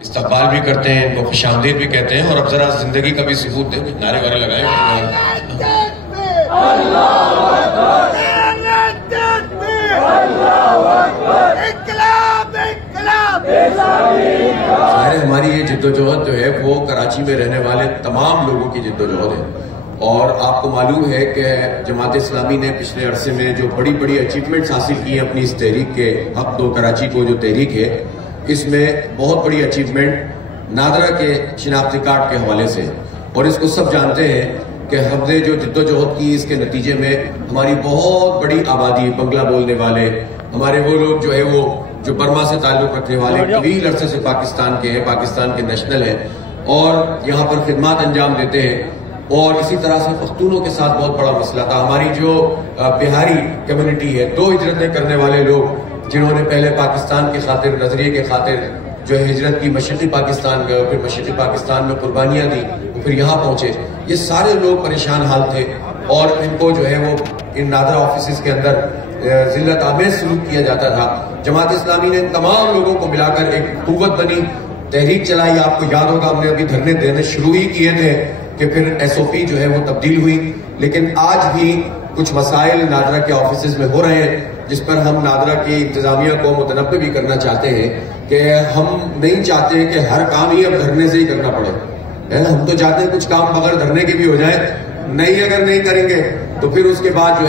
استقبال بھی کرتے ہیں، ان کو خوش آمدید بھی کہتے ہیں، اور اب ذرا زندگی کا بھی ثبوت دیں، نعرے وغیرہ لگائیں۔ ظاہر ہماری یہ جدوجہد جو ہے وہ کراچی میں رہنے والے تمام لوگوں کی جدوجہد ہے، اور آپ کو معلوم ہے کہ جماعت اسلامی نے پچھلے عرصے میں جو بڑی بڑی اچیومنٹس حاصل کی ہیں اپنی اس تحریک کے حق دو کراچی کو جو تحریک ہے، اس میں بہت بڑی اچیومنٹ نادرہ کے شناختی کارڈ کے حوالے سے، اور اس کو سب جانتے ہیں کہ ہم نے جو جدوجہد کی اس کے نتیجے میں ہماری بہت بڑی آبادی، بنگلہ بولنے والے، ہمارے وہ لوگ جو ہے وہ جو برما سے تعلق رکھنے والے طویل عرصے سے پاکستان کے ہیں، پاکستان کے نیشنل ہیں، اور یہاں پر خدمات انجام دیتے ہیں۔ اور اسی طرح سے پختونوں کے ساتھ بہت بڑا مسئلہ تھا، ہماری جو بہاری کمیونٹی ہے، دو ہجرتیں کرنے والے لوگ جنہوں نے پہلے پاکستان کی خاطر، نظریے کے خاطر جو ہے ہجرت کی، مشرقی پاکستان گئے، پھر مشرقی پاکستان میں قربانیاں دی، پھر یہاں پہنچے، یہ سارے لوگ پریشان حال تھے، اور ان کو جو ہے وہ ان نادرہ آفیسز کے اندر ذلت آمیز سلوک کیا جاتا تھا۔ جماعت اسلامی نے ان تمام لوگوں کو ملا کر ایک قوت بنی، تحریک چلائی۔ آپ کو یاد ہوگا ہم نے ابھی دھرنے دینے شروع ہی کیے تھے کہ پھر ایس او پی جو ہے وہ تبدیل ہوئی، لیکن آج بھی کچھ مسائل نادرہ کے آفیسز میں ہو رہے ہیں جس پر ہم نادرہ کی انتظامیہ کو متنبہ بھی کرنا چاہتے ہیں کہ ہم نہیں چاہتے کہ ہر کام ہی اب دھرنے سے ہی کرنا پڑے، ہم تو چاہتے ہیں کچھ کام بغیر دھرنے کے بھی ہو جائے، نہیں اگر نہیں کریں گے تو پھر اس کے بعد جو